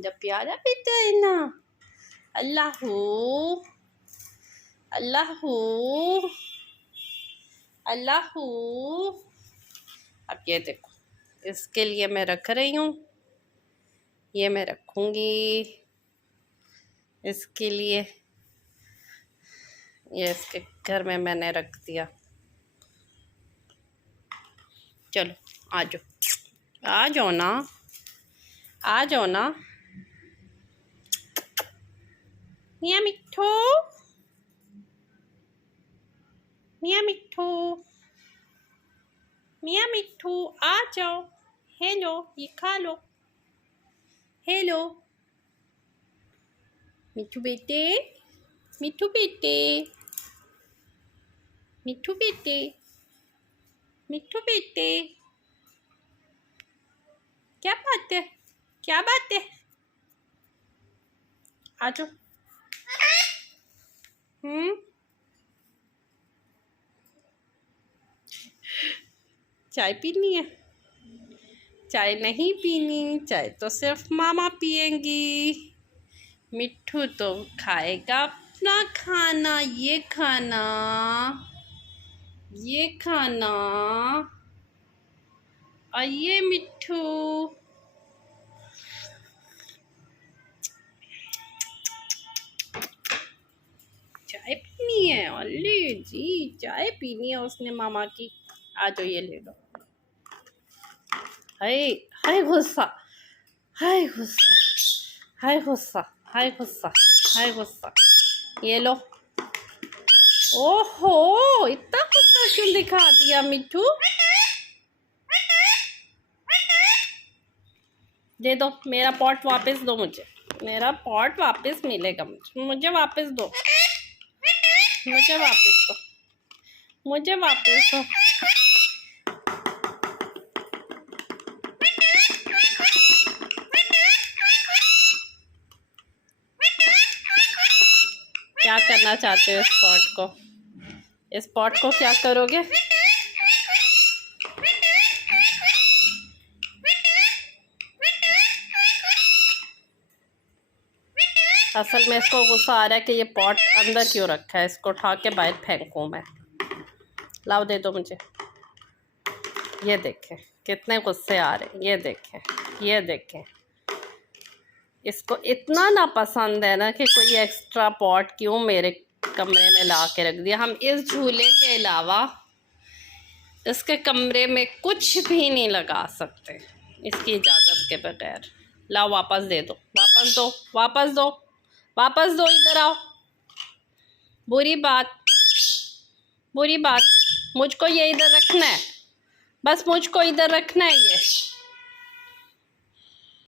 मेरा प्यारा बेटा है ना। अल्लाहू अल्लाहू अल्लाहू। अब ये देखो, इसके लिए मैं रख रही हूँ, ये मैं रखूँगी इसके लिए। ये इसके घर में मैंने रख दिया। चलो आ जाओ, आ जाओ ना, आ जाओ ना। मियाँ मिट्ठू, मियाँ मिट्ठू, मियाँ मिट्ठू आ जाओ। हेलो, ये खा लो। हेलो मिट्ठू बेटे, मिट्ठू बेटे, मिट्ठू बेटे, मिट्ठू बेटे। क्या बात है, क्या बात है? आ जाओ। चाय पीनी है? चाय नहीं पीनी, चाय तो सिर्फ मामा पिएंगी। मिट्ठू तो खाएगा अपना खाना, ये खाना, ये खाना। और ये मिट्ठू चाय पीनी है। अल्ले जी, चाय पीनी है उसने मामा की। आ जाओ, ये ले लो। हाय हाय गुस्सा, हाय गुस्सा, हाय गुस्सा, हाय गुस्सा, हाय गुस्सा। ये लो। ओहो, इतना गुस्सा क्यों दिखा दिया मिट्ठू? दे दो, मेरा पॉट वापस दो मुझे। मेरा पॉट वापस मिलेगा मुझे, मुझे वापस दो, मुझे वापस दो, मुझे वापस दो। क्या करना चाहते हो इस पॉट को? इस पॉट को क्या करोगे? असल में इसको गुस्सा आ रहा है कि ये पॉट अंदर क्यों रखा है, इसको उठा के बाहर फेंकूं मैं। लाओ, दे दो मुझे। ये देखें कितने गुस्से आ रहे हैं, ये देखें, ये देखें। इसको इतना ना पसंद है ना कि कोई एक्स्ट्रा पॉट क्यों मेरे कमरे में ला के रख दिया। हम इस झूले के अलावा इसके कमरे में कुछ भी नहीं लगा सकते इसकी इजाज़त के बगैर। लाओ, वापस दे दो, वापस दो, वापस दो, वापस दो, इधर आओ। बुरी बात, बुरी बात। मुझको ये इधर रखना है, बस मुझको इधर रखना है ये।